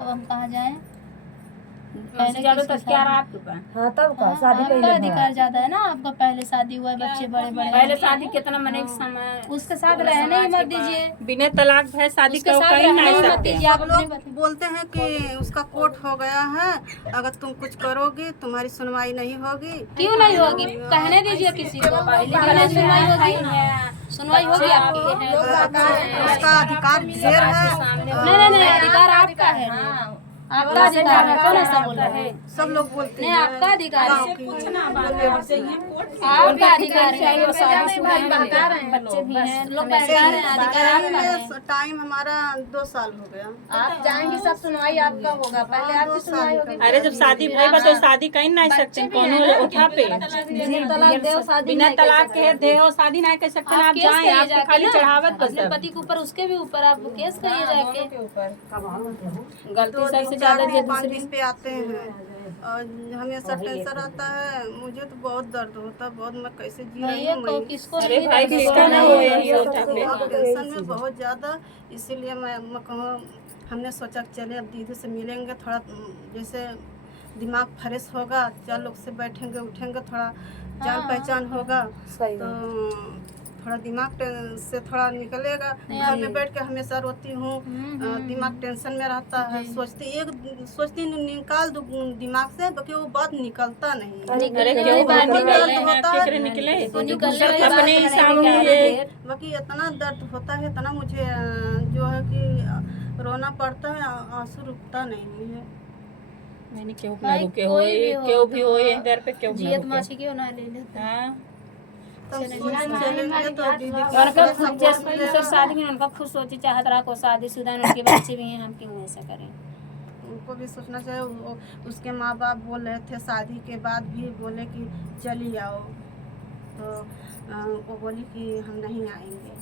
अब हम कहाँ जाएं? पहले ज्यादा तो क्या रहा आपके पास? हाँ तब का शादी आपका पहले अधिकार ज्यादा है ना, आपका पहले शादी हुआ है, बच्चे बड़े बड़े पहले शादी कितना मने के समय उसके साथ रहने ही मत दीजिए, बिना तलाक है शादी उसके करो साथ कहीं रहने नहीं ही मत सकते। दीजिए। आप सब अपने लोग बोलते हैं कि उसका कोर्ट हो गया है, अगर तुम कुछ करोगी तुम्हारी सुनवाई नहीं होगी। क्यों नहीं होगी? कहने दीजिए किसी को, कहने सुनवाई होगी, सुनवाई होगी आपकी। उसका अधिकार ढेर है। नहीं, अधिकार आपका है, आपका अधिकार है, कौन ऐसा बोल रहा है? सब लोग बोलते नहीं, हैं आपका अधिकार है, गाँव आपका अधिकार है, बच्चे भी हैं, लोग बहका रहे हैं, अधिकार आपका है। की टाइम हमारा 2 साल हो गया। आप जाएंगे सब सुनवाई आपका होगा, पहले आपकी सुनवाई होगी। अरे जब शादी भाई बा तो शादी कहीं नहीं सकते, कोनो उठा पे बिना तलाक देओ शादी बिना नहीं कर तलाक सकते। के देहो शादी नहीं कर सकते। आप केस जाएं, करिए आपके जाके खाली ना, चढ़ावत अपने बस पति के ऊपर, उसके भी ऊपर आप केस करिए जाके। गलती 2 सबसे दिन ज्यादा 4 दिन 5 दूसरी दिन पे आते हैं और हमेशा टेंशन रहता है। मुझे तो बहुत दर्द होता है, बहुत। मैं कैसे जी रही भैया हूँ को मैं किसको अरे नहीं भाई दर्द किसका होगा? ना हो यही होता है। अब टेंशन में बहुत ज़्यादा। इसीलिए मैं कहूँ, हमने सोचा कि चले अब दीदी से मिलेंगे, थोड़ा जैसे दिमाग फ्रेश होगा, 4 लोग से बैठेंगे उठेंगे, थोड़ा जान पहचान होगा तो थोड़ा दिमाग से थोड़ा निकलेगा। घर में बैठ के हमेशा रोती हूँ, दिमाग टेंशन में रहता है। सोचती निकाल दूँ दिमाग से, बाकी वो बात निकलता नहीं है। अरे क्यों बात बात निकले निकले होता हैं, है। केकरे निकले तो निकलने वाली बात अपने है, हिसाब में बाकी इतना दर्द होता है, इतना मुझे जो है कि रोना पड़ता है, आंसू रुकता नहीं है। मैंने क्यों ना भाई, रुके कोई होए, भी हो क्यों तो भी होए इधर पे क्यों ना जियत रुके। माछी क्यों ना ले लेते। हाँ तब चलेंगे तो दीदी उनका खुद जैसे दूसर शादी में उनका खुद सोची चाहत रहा को शादीशुदा है, उनके बच्चे भी हैं, हम क्यों ऐसा करें। उनको भी सोचना चाहिए। उसके माँ बाप बोल रहे थे, शादी के बाद भी बोले कि चली आओ, तो वो बोली कि हम नहीं आएंगे।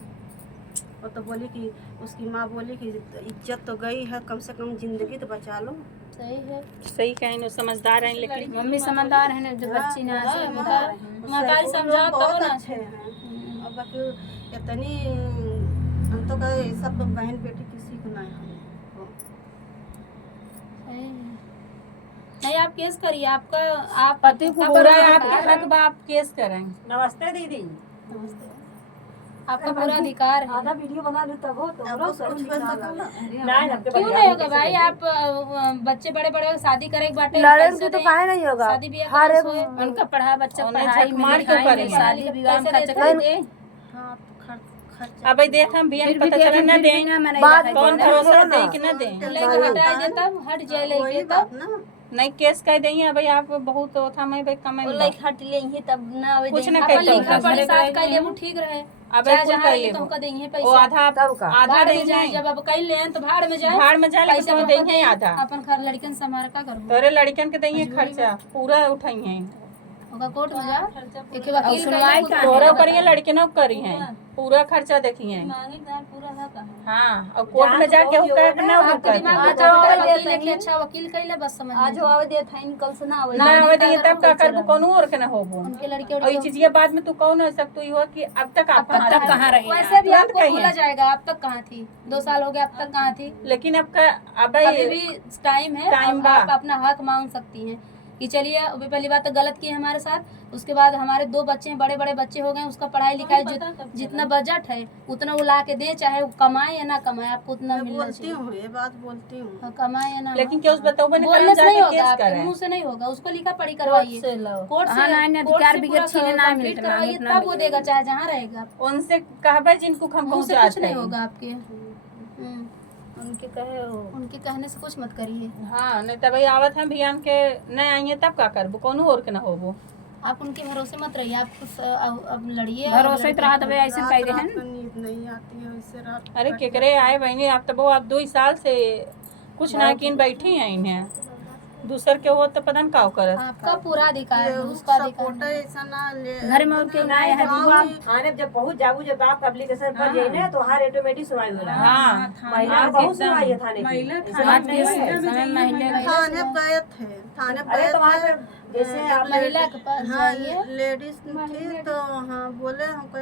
वो तो बोली कि उसकी माँ बोली कि इज्जत तो गई है, कम से कम जिंदगी तो बचा लो। सही है, सही कहीं नो समझदार हैं, लेकिन मम्मी समझदार है ना, जो बच्ची ना समझदार है। महतारी समझाओ तब बहुत ना। अच्छे हैं। अब बाकी इतनी हम तो कहे सब बहन बेटी किसी को नहीं हम। सही है। नहीं, आप केस करिए, आपका आप पति को पूरा आपके हक बा, आप केस करें। नमस्ते दीदी। आपका पूरा अधिकार है। आधा वीडियो बना लो तब हो तो अब कुछ हो सकता ना। क्यों नहीं होगा भाई? आप बच्चे बड़े बड़े शादी करे बाटे, लड़न की तो काहे नहीं होगा। शादी ब्याह हर करे एक सोए। उनका पढ़ा बच्चा पढ़ाई पढ़ाई में मार क्यों लिखाई में, करें। शादी विवाह में खर्चा नहीं, कर दे। हाँ, खर्चा अब देख हम भी पता चला न दें बाद कौन भरोसा दे कि न दे। लेके हटा दे तब हट जाए लेके वही तब बात ना। नहीं केस कह देंगे अब आप बहुत था मैं भाई कमाई लेके हट लेंगे तब ना आवे कुछ देंगे। ना अपन कहते लिखा हैं। पढ़े साथ का ले वो ठीक रहे। अब चाहे कुल जहाँ कर रही ले तो हमका देंगे वो पैसा। आधा तब का आधा भाड़ में जाए, देंगे जब अब कहीं ले तो भाड़ में जाए, भाड़ में जाए, लेकिन पैसा तो तो देंगे हमका आधा। अपन घर लड़कन से हमारा का करूँ? तोरे लड़कन के देंगे खर्चा पूरा उठाई है होगा कोर्ट में जा, एक वकील सुनवाई का तोरा करिए लड़कियों करी है पूरा खर्चा देखी है। पूरा है कहाँ? हाँ और कोर्ट में जाके हो कर ना हो आपके दिमाग में कर तो वकील लेके अच्छा वकील कइले बस समझ आज में। आवे दे थाइन कल से ना आवे। ना आवे देंगे तब का करबो कोनो और के ना होबो। उनके लड़के और ये चीज ये बाद में तू कौन हो सकतो ही हो कि अब तक आप तक कहां रही वैसे भी आपको कहीं बोला है। जाएगा अब तक कहाँ थी? 2 साल हो गए, अब तक कहाँ थी? लेकिन अब का अब अभी भी टाइम है, टाइम अब बा। आप अपना हक मांग सकती हैं कि चलिए अभी पहली बात तो गलत की है हमारे साथ, उसके बाद हमारे 2 बच्चे हैं, बड़े बड़े बच्चे हो गए, उसका पढ़ाई लिखाई जितना बजट है उतना वो ला के दे, चाहे वो कमाए या ना कमाए, आपको उतना मैं मिलना बोलती चाहिए। हूँ, ये बात बोलती हूँ। हाँ, कमाए या ना लेकिन क्या उस बताओ मैंने बोलने से नहीं होगा, केस आपके करें मुंह से नहीं होगा, उसको लिखा पढ़ी करवाइए, कोर्ट से कोर्ट से पूरा कंप्लीट करवाइए, तब वो देगा, चाहे जहाँ रहेगा। उनसे कहबे जिनको हम मुंह से पहुंचा कुछ नहीं होगा आपके। उनके कहे हो उनके कहने से कुछ मत करिए। हाँ नहीं तब आवत है भियान के नहीं आएंगे तब का करबो कोनो और के ना होबो। आप उनके भरोसे मत रहिए, आप खुद अब लड़िए। भरोसे तो रहा तबे ऐसे कह दे रात हैं। को नींद नहीं आती है, इससे रात अरे केकरे आए बहनी आप तो आप 2 साल से कुछ ना किन बैठी हैं इन्हें दूसर के हो तो पता न का करत। आपका पूरा अधिकार है, उसका अधिकार सपोर्ट ऐसा ना ले। घर में और क्यों ना आया है गाँव आप में- थाने जब पहुंच जाबू जब आप एप्लीकेशन पर जाए ना तो हर ऑटोमेटिक सुनवाई होला। हाँ महिला को बहुत सुनवाई है थाने की। बात ये समय महीने थाने गए थे, थाने अरे गए तो वहाँ थे। पे जैसे आप महिला के पास हाँ, जाइए। लेडीज थी तो हाँ बोले हमको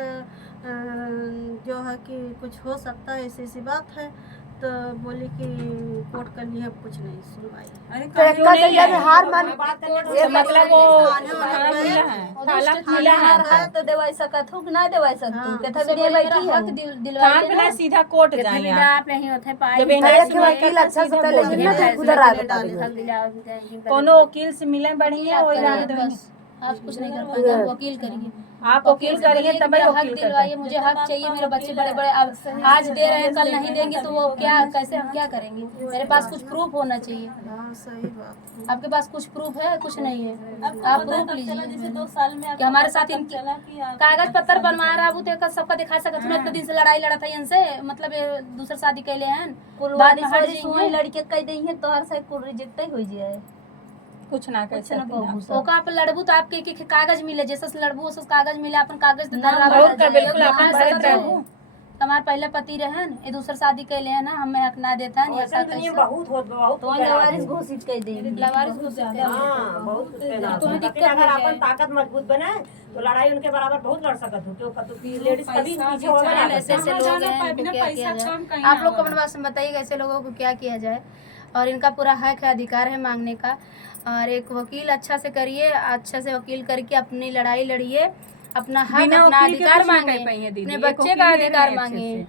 जो है कि कुछ हो सकता है, ऐसी ऐसी बात है, तो बोली कि कोर्ट कर लिए कुछ नहीं सुनवाई। अरे तो एक का जब हार मान मतलब वो थाना खुला है, ताला खुला है, तो देवाई सकत हूँ कि ना देवाई सकत हूँ के था मेरा बैठी हक है दिलवाइए थाना पे सीधा कोर्ट ना। जाइए आप नहीं होते पाए जब एना एक वकील अच्छा से कर लेकिन ना तो उधर आ बता देंगे। कोनो वकील से मिले बढ़िया वही रात में बस आप कुछ नहीं कर पाएंगे, आप वकील करिए, आप वकील करिए कि तभी मेरा हक वकील दिलवाइए, करते। मुझे हक चाहिए। मेरे बच्चे बड़े बड़े अब आज दे रहे हैं कल नहीं देंगे तो वो क्या कैसे हम क्या करेंगे? मेरे पास कुछ प्रूफ होना चाहिए। हाँ सही बात है। आपके पास कुछ प्रूफ है? कुछ नहीं है, आप प्रूफ लीजिए 2 साल में कि हमारे साथ इनकी कागज पत्तर बनवा रहा हूँ तो सबका दिखा सकत हूँ। इतने दिन से लड़ाई लड़ा था इनसे, मतलब ये दूसरा शादी कैले हैं बाद में हट जाएंगे। लड़के कह दी है तोहर से कुल रिजेक्ट हो जाए कुछ ना कर सकते ओका आप लड़बू तो आपके के कागज मिले, जैसे से लड़बू वैसे कागज मिले, अपन कागज तो बहुत का बिल्कुल अपन भरत रहू। हमारे पहले पति रहे ये दूसरा शादी कैले है ना, हमें हक ना देता है ऐसा दुनिया बहुत बहुत तो लवारिस घोषित कर दी लवारिस घुस जाते हैं। हाँ बहुत कुछ कहना तुम्हें होता है। दिक्कत अगर है। अपन ताकत मजबूत बने तो लड़ाई उनके बराबर बहुत लड़ सकत हो। क्यों कतु की लेडीज कभी पीछे होगा ना। ऐसे ऐसे लोग हैं, इनको क्या किया जाए? आप लोग कमेंट बॉक्स में बताइए ऐसे लोगों को क्या किया जाए। और इनका पूरा हक है, अधिकार है मांगने का। और एक वकील अच्छा से करिए, अच्छा से वकील करके अपनी लड़ाई लड़िए, अपना हक अपना अधिकार मांगे, अपने बच्चे का अधिकार मांगे,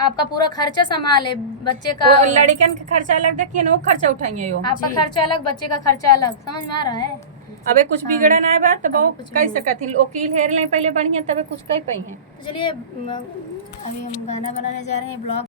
आपका पूरा खर्चा संभाले, बच्चे का लड़कन का खर्चा अलग देखिए ना, वो खर्चा उठाइए यो। आपका खर्चा अलग, बच्चे का खर्चा अलग, समझ में आ रहा है? अबे कुछ बिगड़े ना है बात तो बहुत कह सकत ही वकील हेर ले पहले बढ़िया तबे कुछ कह पाई है। चलिए अभी हम गाना बनाने जा रहे हैं, ब्लॉग